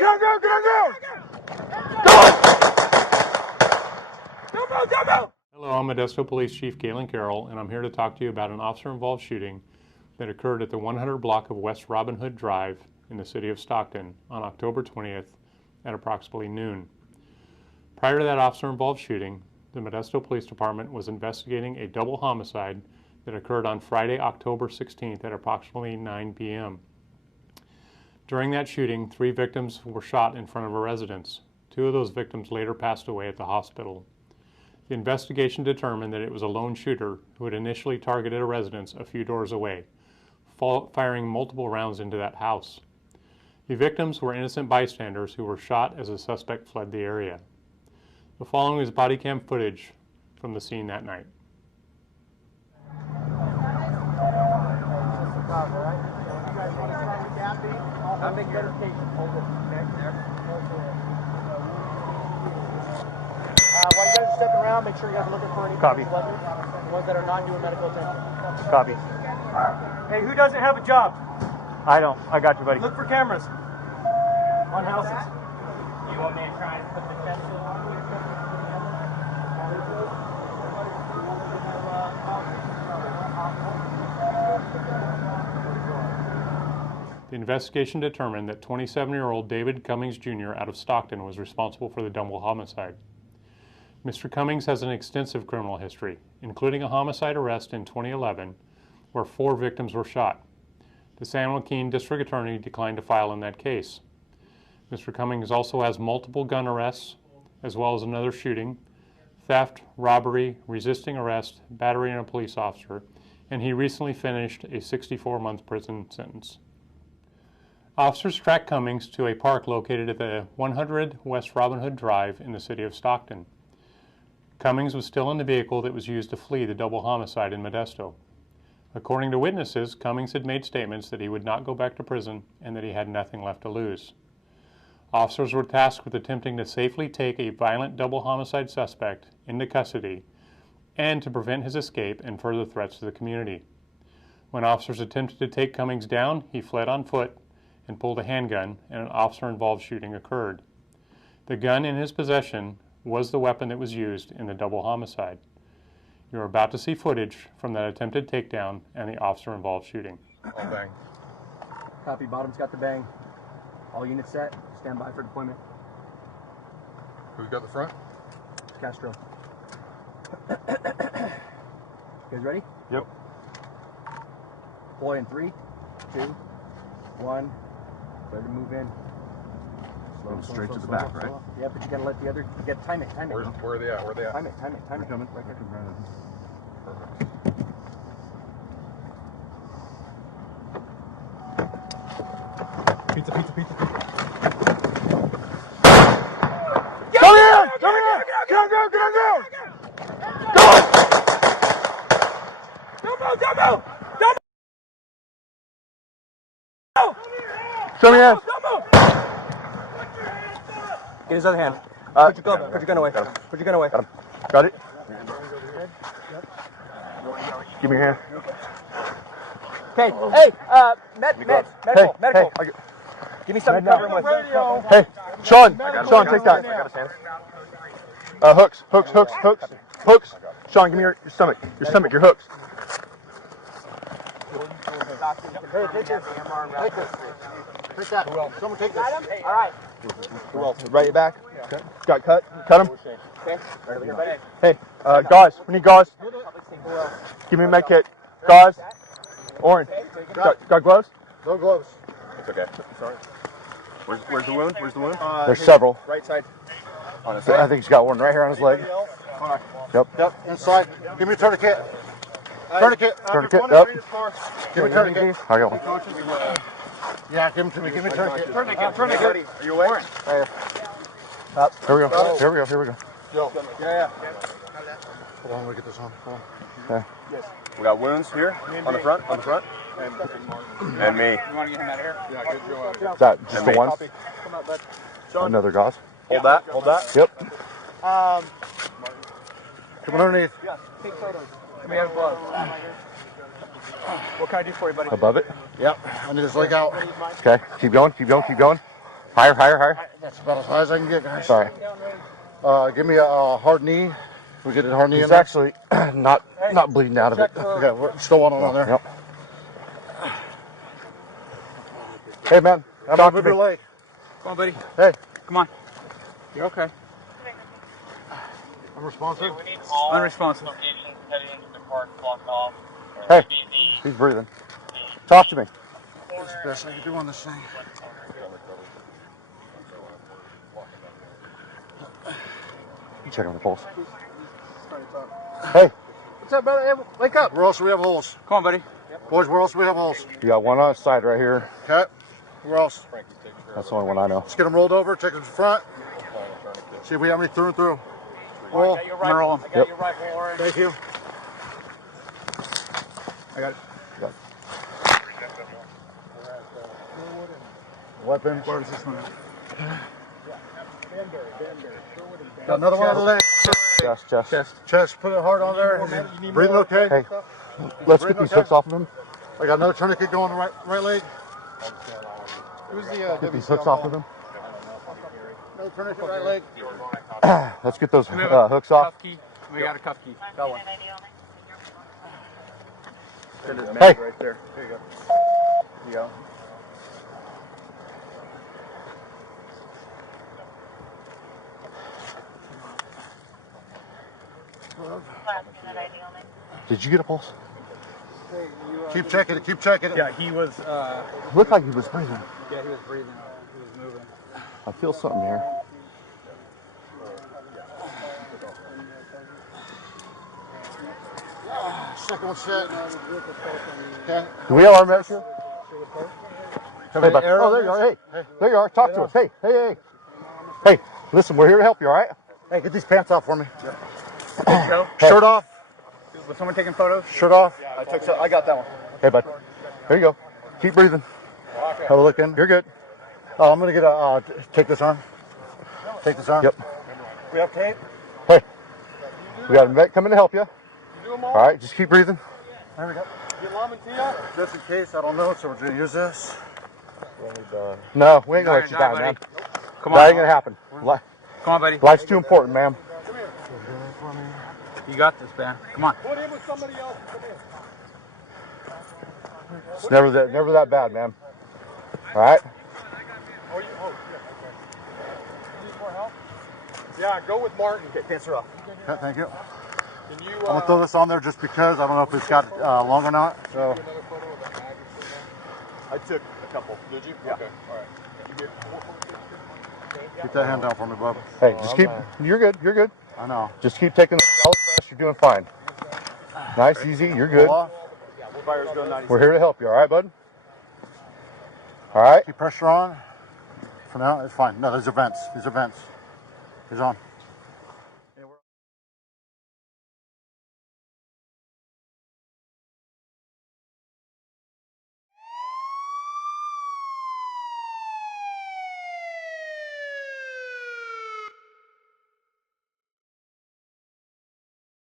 Hello, I'm Modesto Police Chief Galen Carroll, and I'm here to talk to you about an officer-involved shooting that occurred at the 100 block of West Robin Hood Drive in the city of Stockton on October 20th at approximately noon. Prior to that officer-involved shooting, the Modesto Police Department was investigating a double homicide that occurred on Friday, October 16th at approximately 9 p.m. During that shooting, 3 victims were shot in front of a residence. 2 of those victims later passed away at the hospital. The investigation determined that it was a lone shooter who had initially targeted a residence a few doors away, firing multiple rounds into that house. The victims were innocent bystanders who were shot as the suspect fled the area. The following is body cam footage from the scene that night. While you guys are stepping around, make sure you guys are looking for any Copy. the ones that are not doing medical attention. Copy. Hey, who doesn't have a job? I don't. I got you, buddy. Look for cameras on houses. You want me to try and put the chest in? The investigation determined that 27-year-old David Cummings Jr. out of Stockton was responsible for the double homicide. Mr. Cummings has an extensive criminal history, including a homicide arrest in 2011 where 4 victims were shot. The San Joaquin District Attorney declined to file in that case. Mr. Cummings also has multiple gun arrests, as well as another shooting, theft, robbery, resisting arrest, battery on a police officer, and he recently finished a 64-month prison sentence. Officers tracked Cummings to a park located at the 100 West Robin Hood Drive in the city of Stockton. Cummings was still in the vehicle that was used to flee the double homicide in Modesto. According to witnesses, Cummings had made statements that he would not go back to prison and that he had nothing left to lose. Officers were tasked with attempting to safely take a violent double homicide suspect into custody and to prevent his escape and further threats to the community. When officers attempted to take Cummings down, he fled on foot and pulled a handgun, and an officer-involved shooting occurred. The gun in his possession was the weapon that was used in the double homicide. You're about to see footage from that attempted takedown and the officer-involved shooting. All bang. Copy, bottom's got the bang. All units set, stand by for deployment. Who's got the front? Castro. You guys ready? Yep. Deploy in 3, 2, 1. Ready to move in. Slow, Straight to the back, right? Yeah, but you gotta let the other, you gotta time it. Where are they at? Where are they at? Time it. They're coming. Right here. Perfect. Pizza. Come here! Come here! Go! Show me hands. Get his other hand. Put your gun away. Put your gun away. Got him. Got it? Give me your hand. Okay. Hey, medical. Hey. Give me something to cover him with. Hey, Sean, take that. I got his hands. Hooks. Sean, give me your stomach. Your hooks. Hey, take this. Take that. Someone take this. All right. Who else? Right your back. Okay. Got cut. Cut him. Okay. Hey, gauze. We need gauze. Give me a med kit. Gauze. Orange. Got gloves? No gloves. It's okay. Sorry. Where's the wound? There's several. Right side. On his I think he's got one right here on his leg. All right. Yep. Inside. Give me a tourniquet. Tourniquet. Yep. Give me a tourniquet. I got one. Yeah, give him to me. Give me a tourniquet. Tourniquet. Are you awake? Here we go. Joe. Yeah. Hold on, let me get this on. Hold on. Okay. We got wounds here on the front, and me. You want to get him out of here? Yeah, get Joe out of here. Is that just the one? Come on, bud. Another gauze? Hold that. Yep. Come on underneath. Yeah, take photos. Let me have gloves. What can I do for you, buddy? Above it? Yep. I need his leg out. Okay. Keep going. Higher, higher, higher. That's about as high as I can get, guys. Sorry. Give me a hard knee. We get a hard knee He's in there. actually not bleeding out of it. Okay, we're still one on there. Yep. Hey, man. Talk to Move your me. leg. Come on, buddy. Hey. Come on. You're okay. I'm responsive. We need all unresponsive locations heading into the park blocked off. Hey. He's breathing. Talk to me. That's the best I can do on this thing. Check on the pulse. Hey. What's up, brother? Hey, wake up. Where else do we have holes? Come on, buddy. Boys, where else do we have holes? You got one on the side right here. Okay. Where else? That's the only one I know. Let's get them rolled over. Take them to the front. See if we have any through and through. Roll. I got your rifle, Orange. Thank you. I got it. Got it. Weapons. Where is this one at? Got another one on the leg. Chest. Put it hard on there. Breathing okay? Hey, let's get these hooks off of him. I got another tourniquet going on the right leg. Who's the Get these hooks off of him. Another tourniquet right leg. Let's get those hooks off. Cuff key. We got a cuff key. Got one. Hey. Right there. There you go. There you go. Did you get a pulse? Keep checking it. Keep checking it. Yeah, he was. Looked like he was breathing. Yeah, he was breathing. He was moving. I feel something here. Second one set. Okay. Do we have our medics here? Have Hey, any bud. air Oh, on there you this? are. Hey, there you are. Talk to us. Hey, hey, hey. Hey, listen, we're here to help you, all right? Hey, get these pants off for me. Joe, Shirt off. was someone taking photos? Shirt off. I got that one. Hey, bud. Here you go. Keep breathing. Have a look in. You're good. Oh, I'm gonna get a. Take this arm. Take this arm. Yep. We have tape. Hey, we got a vet coming to help you. All right, just keep breathing. There we go. Just in case, I don't know, so we're gonna use this. No, we ain't gonna let you die, man. Come That on. ain't gonna happen. Come on, buddy. Life's too important, man. You got this, man. Come on. It's never that bad, man. All right. Yeah, go with Martin. Okay, pants are off. Okay, thank you. I'm gonna throw this on there just because I don't know if it's got long or not. So I took a couple. Did you? Yeah. Okay. All right. keep that hand down for me, bub. Hey, just keep. You're good. You're good. I know. Just keep taking the rest. You're doing fine. Nice, easy. You're good. Pull off. Fire's go 90. We're here to help you. All right, bud. All right. Keep pressure on. For now, it's fine. No, these are vents. These are vents. He's on.